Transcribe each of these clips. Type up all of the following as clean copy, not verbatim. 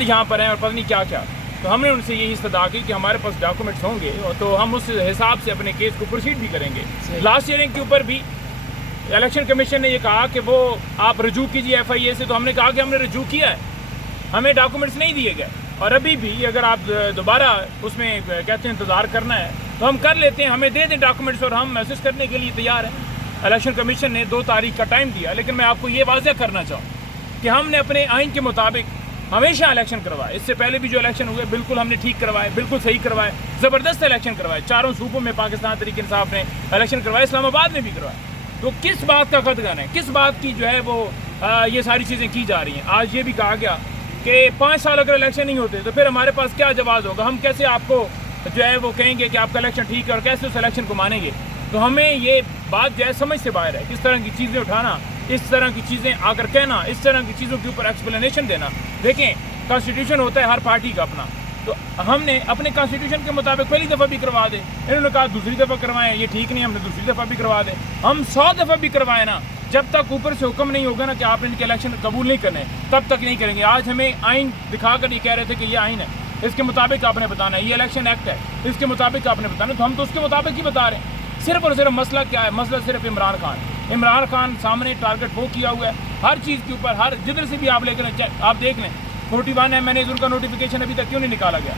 یہاں پر ہیں اور پتہ نہیں کیا کیا. تو ہم نے ان سے یہی استدعا کی کہ ہمارے پاس ڈاکومنٹس ہوں گے تو ہم اس حساب سے اپنے کیس کو پروسیڈ بھی کریں گے. لاسٹ ایئرنگ کے اوپر بھی الیکشن کمیشن نے یہ کہا کہ وہ آپ رجوع کیجیے ایف آئی اے سے. تو ہم نے کہا کہ ہم نے رجوع کیا ہے, ہمیں ڈاکومنٹس نہیں دیے گئے, اور ابھی بھی اگر آپ دوبارہ اس میں کہتے ہیں انتظار کرنا ہے تو ہم کر لیتے ہیں, ہمیں دے دیں ڈاکومنٹس اور ہم میسج کرنے کے لیے تیار ہیں. الیکشن کمیشن نے 2 تاریخ کا ٹائم دیا, لیکن میں آپ کو یہ واضح کرنا چاہوں کہ ہم نے اپنے آئین کے مطابق ہمیشہ الیکشن کروائے. اس سے پہلے بھی جو الیکشن ہوئے بالکل ہم نے ٹھیک کروائے, بالکل صحیح کروائے, زبردست الیکشن کروائے. 4 صوبوں میں پاکستان تحریک انصاف نے الیکشن کروائے, اسلام آباد میں بھی کروائے. تو کس بات کا قدغن ہے, کس بات کی جو ہے وہ یہ ساری چیزیں کی جا رہی ہیں. آج یہ بھی کہا گیا کہ 5 سال اگر الیکشن نہیں ہوتے تو پھر ہمارے پاس کیا جواز ہوگا, ہم کیسے آپ کو جو ہے وہ کہیں گے کہ آپ کا الیکشن ٹھیک ہے اور کیسے اس الیکشن کو مانیں گے. تو ہمیں یہ بات جو ہے سمجھ سے باہر ہے. اس طرح کی چیزیں اٹھانا, اس طرح کی چیزیں آ کر کہنا, اس طرح کی چیزوں کے اوپر ایکسپلینیشن دینا. دیکھیں کانسٹیٹیوشن ہوتا ہے ہر پارٹی کا اپنا, تو ہم نے اپنے کانسٹیٹیوشن کے مطابق پہلی دفعہ بھی کروا دیں, انہوں نے کہا دوسری دفعہ کروائیں, یہ ٹھیک نہیں, ہم نے دوسری دفعہ بھی کروا دیں. ہم 100 دفعہ بھی کروائیں نا, جب تک اوپر سے حکم نہیں ہوگا نا کہ آپ نے ان کے الیکشن قبول نہیں کرنے, تب تک نہیں کریں گے. آج ہمیں آئین دکھا کر یہ کہہ رہے تھے کہ یہ آئین ہے, اس کے مطابق آپ نے بتانا ہے, یہ الیکشن ایکٹ ہے, اس کے مطابق آپ نے بتانا ہے. تو ہم تو اس کے مطابق ہی بتا رہے ہیں. صرف اور صرف مسئلہ کیا ہے, مسئلہ صرف عمران خان سامنے ٹارگٹ وہ کیا ہوا ہے ہر چیز کے اوپر, ہر جدھر سے بھی آپ لے کر آپ دیکھ لیں. 41 MNAs ان کا نوٹیفیکیشن ابھی تک کیوں نہیں نکالا گیا,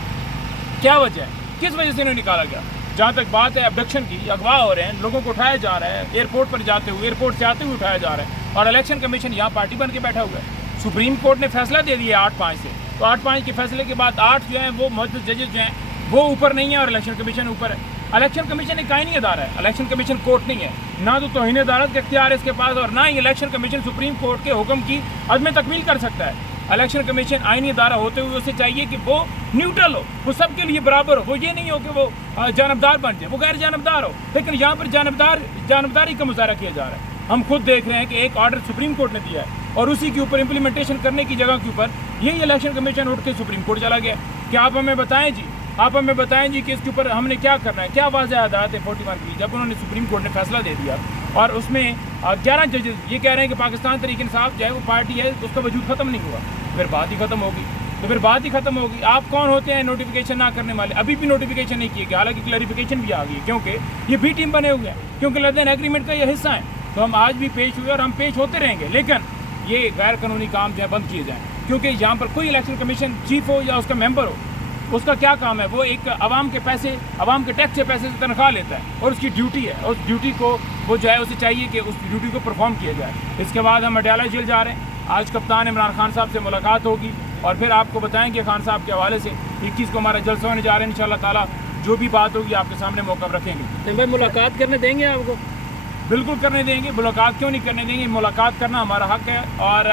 کیا وجہ ہے, کس وجہ سے نہیں نکالا گیا. جہاں تک بات ہے ابڈکشن کی, اغوا ہو رہے ہیں, لوگوں کو اٹھایا جا رہا ہے ایئرپورٹ پر جاتے ہوئے, ایئرپورٹ سے آتے ہوئے اٹھایا جا رہا ہے, اور الیکشن کمیشن یہاں پارٹی بن کے بیٹھا ہوا ہے. سپریم کورٹ نے فیصلہ دے دیا 8-5 سے, تو 8-5 کے فیصلے کے بعد 8 جو ہیں وہ معزز ججز جو ہیں وہ اوپر نہیں ہیں اور الیکشن کمیشن اوپر ہے. الیکشن کمیشن ایک آئینی ادارہ ہے, الیکشن کمیشن کورٹ نہیں ہے. نہ تو توہین عدالت کا اختیار ہے اس کے پاس, اور نہ ہی الیکشن کمیشن سپریم کورٹ کے حکم کی عدم تکمیل کر سکتا ہے. الیکشن کمیشن آئینی ادارہ ہوتے ہوئے اسے چاہیے کہ وہ نیوٹرل ہو, وہ سب کے لیے برابر ہو. وہ یہ نہیں ہو کہ وہ جانبدار بن جائے, وہ غیر جانبدار ہو. لیکن یہاں پر جانبداری کا مظاہرہ کیا جا رہا ہے. ہم خود دیکھ رہے ہیں کہ ایک آرڈر سپریم کورٹ نے دیا ہے اور اسی کے اوپر امپلیمنٹیشن کرنے کی جگہ کے اوپر یہی الیکشن کمیشن اٹھ کے سپریم کورٹ چلا گیا. کہ آپ ہمیں بتائیں جی کہ اس کے اوپر ہم نے کیا کرنا ہے, کیا واضح ہدایت ہے 41 کی, جب انہوں نے سپریم کورٹ نے فیصلہ دے دیا اور اس میں 11 ججز یہ کہہ رہے ہیں کہ پاکستان تحریک انصاف جو ہے وہ پارٹی ہے, اس کا وجود ختم نہیں ہوا, پھر بات ہی ختم ہوگی. آپ کون ہوتے ہیں نوٹیفیکیشن نہ کرنے والے؟ ابھی بھی نوٹیفیکیشن نہیں کیے گئے, حالانکہ کلیریفیکیشن بھی آ گئی ہے, کیونکہ یہ بھی ٹیم بنے ہوئے ہیں, کیونکہ لندن ایگریمنٹ کا یہ حصہ ہے. تو ہم آج بھی پیش ہوئے اور ہم پیش ہوتے رہیں گے, لیکن یہ غیر قانونی کام جو ہے بند کیے جائیں. کیونکہ یہاں پر کوئی الیکشن کمیشن چیف ہو یا اس کا ممبر ہو, اس کا کیا کام ہے, وہ ایک عوام کے ٹیکس سے پیسے سے تنخواہ لیتا ہے, اور اس کی ڈیوٹی ہے, اس ڈیوٹی کو وہ جو ہے اسے چاہیے کہ اس ڈیوٹی کو پرفارم کیا جائے. اس کے بعد ہم اڈیالہ جیل جا رہے ہیں. آج کپتان عمران خان صاحب سے ملاقات ہوگی اور پھر آپ کو بتائیں گے خان صاحب کے حوالے سے. 21 کو ہمارا جلسہ ہونے جا رہے ہیں, انشاءاللہ تعالیٰ جو بھی بات ہوگی آپ کے سامنے موقع رکھیں گے. بھائی ملاقات کرنے دیں گے آپ کو؟ بالکل کرنے دیں گے, ملاقات کیوں نہیں کرنے دیں گے, ملاقات کرنا ہمارا حق ہے. اور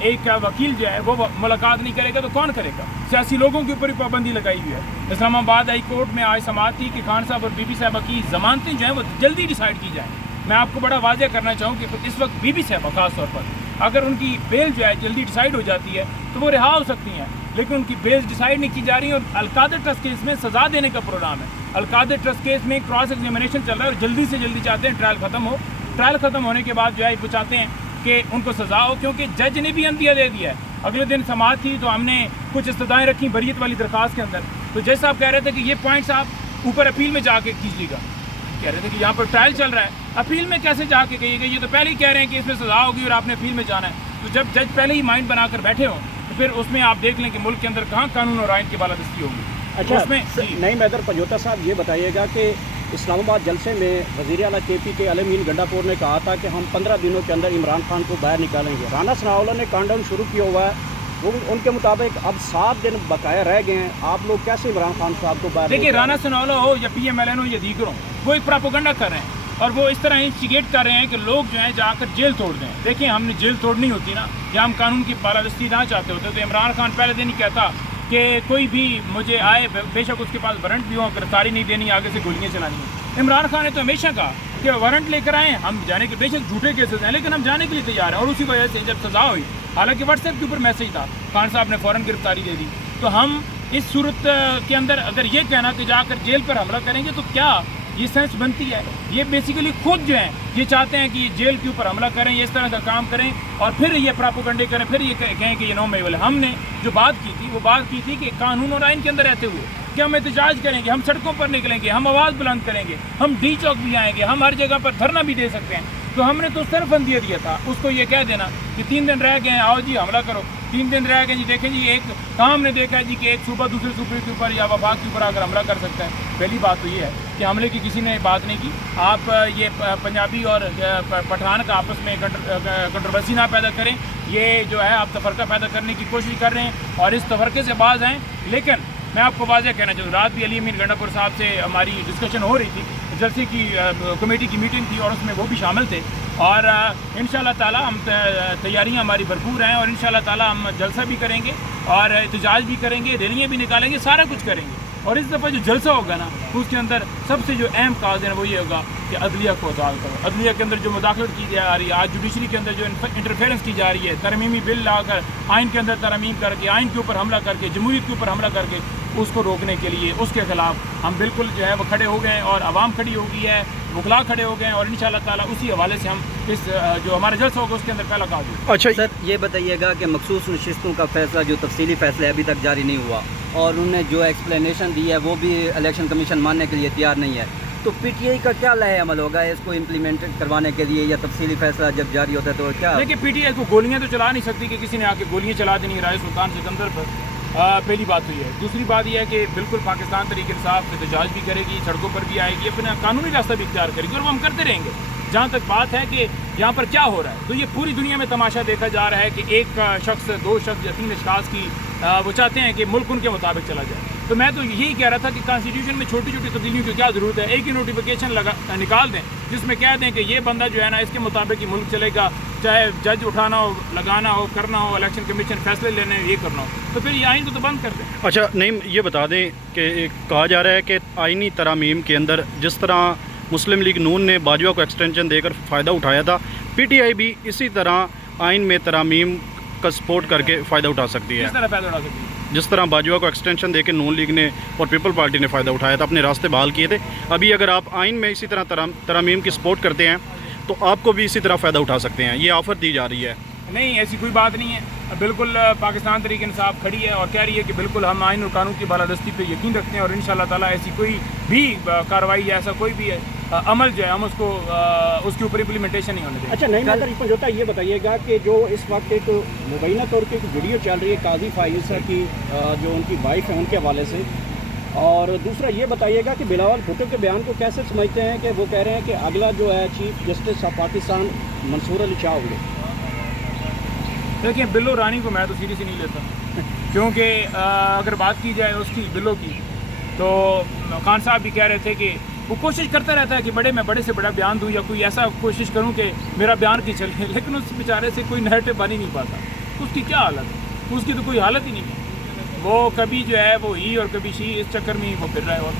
ایک وکیل جو ہے وہ ملاقات نہیں کرے گا تو کون کرے گا؟ سیاسی لوگوں کے اوپر ہی پابندی لگائی ہوئی ہے. اسلام آباد ہائی کورٹ میں آج سماعت تھی کہ خان صاحب اور بی بی صاحبہ کی ضمانتیں جو ہیں وہ جلدی ڈیسائیڈ کی جائیں. میں آپ کو بڑا واضح کرنا چاہوں کہ اس وقت بی بی صاحبہ خاص طور پر اگر ان کی بیل جو ہے جلدی ڈیسائیڈ ہو جاتی ہے تو وہ رہا ہو سکتی ہیں, لیکن ان کی بیل ڈیسائیڈ نہیں کی جا رہی ہے. اور القادر ٹرسٹ کیس میں سزا دینے کا پروگرام ہے. القادر ٹرسٹ کیس میں کراس ایگزامینیشن چل رہا ہے اور جلدی سے جلدی چاہتے ہیں ٹرائل ختم ہو. ٹرائل ختم ہونے کے بعد جو ہے وہ چاہتے ہیں کہ ان کو سزا ہو, کیونکہ جج نے بھی عندیہ دے دیا ہے. اگلے دن سماعت تھی تو ہم نے کچھ استدعائیں رکھی بریت والی درخواست کے اندر, تو جج صاحب کہہ رہے تھے کہ یہ پوائنٹس آپ اوپر اپیل میں جا کے کیجیے گا. کہہ رہے تھے کہ یہاں پر ٹرائل چل رہا ہے, اپیل میں کیسے جا کے کہیے گا, یہ تو پہلے ہی کہہ رہے ہیں کہ اس میں سزا ہوگی اور آپ نے اپیل میں جانا ہے. تو جب جج پہلے ہی مائنڈ بنا کر بیٹھے ہوں تو پھر اس میں آپ دیکھ لیں کہ ملک کے اندر کہاں قانون اور آئین کی بالادستی ہوگی. اچھا اس میں نعیم حیدر پنجوتا صاحب یہ بتائیے گا کہ اسلام آباد جلسے میں وزیر اعلیٰ کے پی کے علمین گنڈاپور نے کہا تھا کہ ہم 15 دنوں کے اندر عمران خان کو باہر نکالیں گے. رانا ثناءاللہ نے کاؤنٹ ڈاؤن شروع کیا ہوا ہے, وہ ان کے مطابق اب 7 دن بقایا رہ گئے ہیں. آپ لوگ کیسے عمران خان صاحب کو باہر؟ دیکھیے رانا ثناءاللہ ہو یا پی ایم ایل این ہو یا دیگر ہو, وہ ایک پراپوگنڈا کر رہے ہیں اور وہ اس طرح انسٹیگیٹ کر رہے ہیں کہ لوگ جو ہیں جا کر جیل توڑ دیں. دیکھیں ہم نے جیل توڑنی ہوتی نا, یا ہم قانون کی بالادستی نہ چاہتے ہوتے تو عمران خان پہلے دن ہی کہتا کہ کوئی بھی مجھے آئے, بے شک اس کے پاس وارنٹ بھی ہو, گرفتاری نہیں دینی, آگے سے گولیاں چلانی ہیں. عمران خان نے تو ہمیشہ کہا کہ وارنٹ لے کر آئیں, ہم جانے کے بے شک جھوٹے کیسز ہیں لیکن ہم جانے کے لیے تیار ہیں. اور اسی وجہ سے جب سزا ہوئی, حالانکہ واٹس ایپ کے اوپر میسج تھا, خان صاحب نے فوراً گرفتاری دے دی. تو ہم اس صورت کے اندر اگر یہ کہنا کہ جا کر جیل پر حملہ کریں گے تو کیا یہ سینس بنتی ہے. یہ بیسیکلی خود جو ہیں یہ چاہتے ہیں کہ یہ جیل کے اوپر حملہ کریں, یہ اس طرح کا کام کریں اور پھر یہ پراپوگنڈے کریں, پھر یہ کہیں کہ یہ نو میول ہے. ہم نے جو بات کی تھی وہ بات کی تھی کہ قانون اور آئین کے اندر رہتے ہوئے کہ ہم احتجاج کریں گے, ہم سڑکوں پر نکلیں گے, ہم آواز بلند کریں گے, ہم ڈی چوک بھی آئیں گے, ہم ہر جگہ پر دھرنا بھی دے سکتے ہیں. تو ہم نے تو صرف اندیہ دیا تھا اس کو یہ کہہ دینا کہ 3 دن رہ گئے ہیں, آؤ جی حملہ کرو. 3 دن رہ گئے جی, دیکھیں جی ایک کام نے دیکھا ہے جی کہ ایک صوبہ دوسرے صوبے کے اوپر یا وفاق کے اوپر اگر حملہ کر سکتا ہے. پہلی بات تو یہ ہے کہ حملے کی کسی نے بات نہیں کی. آپ یہ پنجابی اور پٹھان کا آپس میں کنٹروورسی نہ پیدا کریں. یہ جو ہے آپ تفرقہ پیدا کرنے کی کوشش کر رہے ہیں اور اس تفرقے سے باز آئیں. لیکن میں آپ کو واضح کہنا چاہوں, رات بھی علی امین گنڈا پور صاحب سے ہماری ڈسکشن ہو رہی تھی, جلسے کی کمیٹی کی میٹنگ تھی اور اس میں وہ بھی شامل تھے. اور انشاءاللہ تعالی ہم تیاریاں ہماری بھرپور ہیں اور انشاءاللہ تعالی ہم جلسہ بھی کریں گے اور احتجاج بھی کریں گے, ریلیاں بھی نکالیں گے, سارا کچھ کریں گے. اور اس دفعہ جو جلسہ ہوگا نا اس کے اندر سب سے جو اہم کاز ہے وہ یہ ہوگا کہ عدلیہ کو ازاد کرو. عدلیہ کے اندر جو مداخلت کی جا رہی ہے, آج جوڈیشری کے اندر جو انٹرفیئرنس کی جا رہی ہے, ترمیمی بل لا کر آئین کے اندر ترمیم کر کے, آئین کے اوپر حملہ کر کے, جمہوریت کے اوپر حملہ کر کے, اس کو روکنے کے لیے اس کے خلاف ہم بالکل جو ہے وہ کھڑے ہو گئے اور عوام کھڑی ہو گئی ہے, وکلا کھڑے ہو گئے ہیں. اور انشاءاللہ تعالیٰ اسی حوالے سے ہم اس جو ہمارا جلسہ ہوگا اس کے اندر پہلا کاج ہوگا. اچھا سر, یہ بتائیے گا کہ مخصوص نشستوں کا فیصلہ جو تفصیلی فیصلہ ابھی تک جاری نہیں ہوا اور انہوں نے جو ایکسپلینیشن دی ہے وہ بھی الیکشن کمیشن ماننے کے لیے تیار نہیں ہے, تو پی ٹی آئی کا کیا لائحہ عمل ہوگا اس کو امپلیمنٹ کروانے کے لیے, یا تفصیلی فیصلہ جب جاری ہوتا ہے تو کیا؟ دیکھیے پی ٹی آئی کو گولیاں تو چلا نہیں سکتی کہ کسی نے آ کے گولیاں چلا دینی رائے سلطان سکندر پر. پہلی بات تو یہ ہے. دوسری بات یہ ہے کہ بالکل پاکستان تحریک انصاف احتجاج بھی کرے گی, سڑکوں پر بھی آئے گی, اپنا قانونی راستہ بھی اختیار کرے گی اور وہ ہم کرتے رہیں گے. جہاں تک بات ہے کہ یہاں پر کیا ہو رہا ہے تو یہ پوری دنیا میں تماشا دیکھا جا رہا ہے کہ ایک شخص, 2 شخص یا 3 اشخاص کی وہ چاہتے ہیں کہ ملک ان کے مطابق چلا جائے. تو میں تو یہی کہہ رہا تھا کہ کانسٹیٹیوشن میں چھوٹی چھوٹی تبدیلیوں کی کیا ضرورت ہے. ایک ہی نوٹیفیکیشن نکال دیں جس میں کہہ دیں کہ یہ بندہ جو ہے نا اس کے مطابق ہی ملک چلے گا, چاہے جج اٹھانا ہو, لگانا ہو, کرنا ہو, الیکشن کمیشن فیصلے لینے ہو, یہ کرنا ہو, تو پھر یہ آئین کو تو بند کر دیں. اچھا نہیں, یہ بتا دیں کہ کہا جا رہا ہے کہ آئینی ترامیم کے اندر جس طرح مسلم لیگ نون نے باجوہ کو ایکسٹینشن دے کر فائدہ اٹھایا تھا, پی ٹی آئی بھی اسی طرح آئین میں ترامیم کا سپورٹ کر کے فائدہ اٹھا سکتی ہے. کس طرح فائدہ اٹھا سکتی ہے؟ جس طرح باجوہ کو ایکسٹینشن دے کے نون لیگ نے اور پیپل پارٹی نے فائدہ اٹھایا تھا, اپنے راستے بحال کیے تھے. ابھی اگر آپ آئین میں اسی طرح ترامیم کی سپورٹ کرتے ہیں تو آپ کو بھی اسی طرح فائدہ اٹھا سکتے ہیں. یہ آفر دی جا رہی ہے. نہیں, ایسی کوئی بات نہیں ہے. بالکل پاکستان تحریک انصاف کھڑی ہے اور کہہ رہی ہے کہ بالکل ہم آئین اور قانون کی بالادستی پہ یقین رکھتے ہیں اور انشاءاللہ تعالیٰ ایسی کوئی بھی کارروائی یا ایسا کوئی بھی عمل جو ہے ہم اس کے اوپر امپلیمنٹیشن نہیں ہونے دیں. اچھا نہیں مدر پنجوتا, یہ بتائیے گا کہ جو اس وقت ایک مبینہ طور پہ ایک ویڈیو چل رہی ہے قاضی فائزہ کی, جو ان کی وائف ہے, ان کے حوالے سے, اور دوسرا یہ بتائیے گا کہ بلاول بھٹو کے بیان کو کیسے سمجھتے ہیں کہ وہ کہہ رہے ہیں کہ اگلا جو ہے چیف جسٹس آف پاکستان منصور علی شاہ ہوں گے. دیکھیں بلو رانی کو میں تو سیریس ہی نہیں لیتا, کیونکہ اگر بات کی جائے اس کی بلو کی تو خان صاحب بھی کہہ رہے تھے کہ وہ کوشش کرتا رہتا ہے کہ میں بڑے سے بڑا بیان دوں یا کوئی ایسا کوشش کروں کہ میرا بیان کی چلے, لیکن اس بیچارے سے کوئی نیریٹو بن ہی نہیں پاتا. اس کی کیا حالت ہے, اس کی تو کوئی حالت ہی نہیں ہے. وہ کبھی جو ہے وہ ہی اور کبھی شی, اس چکر میں ہی وہ پھر رہا ہے. اور